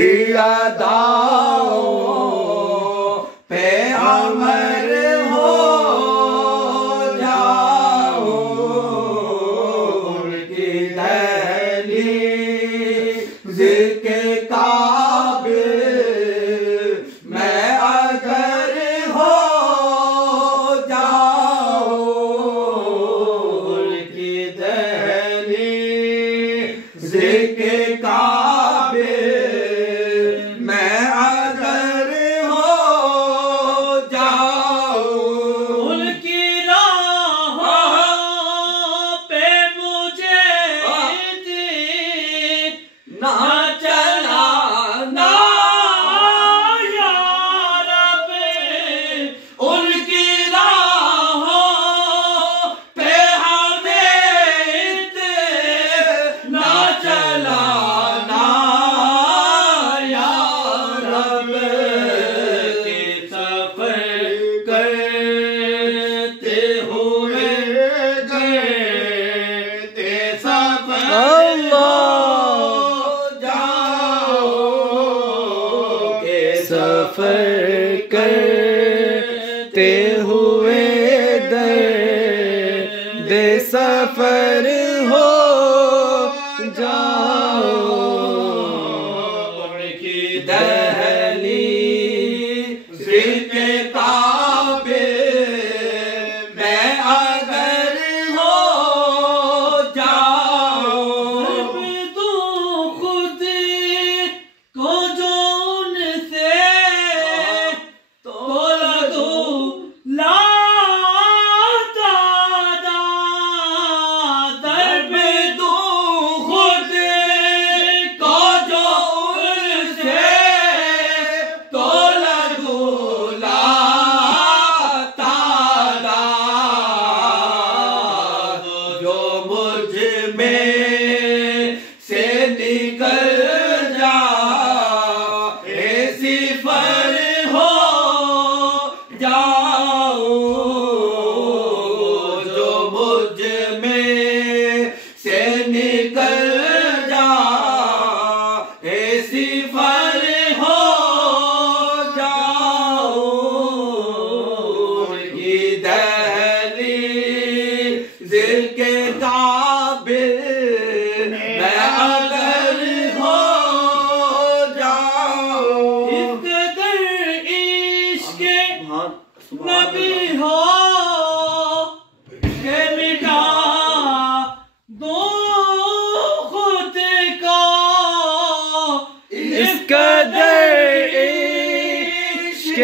अदाओं पे अमर हो जाओ, उनकी दहलीज़ के काबिल मैं अगर हो जाओ, उनकी दहलीज़ के काबिल मैं अगर हो जाओ, उनकी राहों पे मुझे ना चलाना या रब, उनकी राहों पे हमें ना चलाना या रब, के सफर करते हुए करते सफर जाओ, के सफर करते हुए दर्द सफर हो जाओ, उनकी दहलीज़ के काबिल मैं अगर हो जाओ, तू खुद को जो उनसे तोला दो लाता दर्द तू खुद को जो उनसे तोला लाता जो मुझ में से निकल जाए सिफर हो जाओ, जो मुझ में से निकल जाए सिफर हो जाओ, उनकी दहलीज़ के काबिल मैं अगर हो जाओ, इस कदर इश्क नबी हो के मिटा दो खुद को, इस कदर इश्क़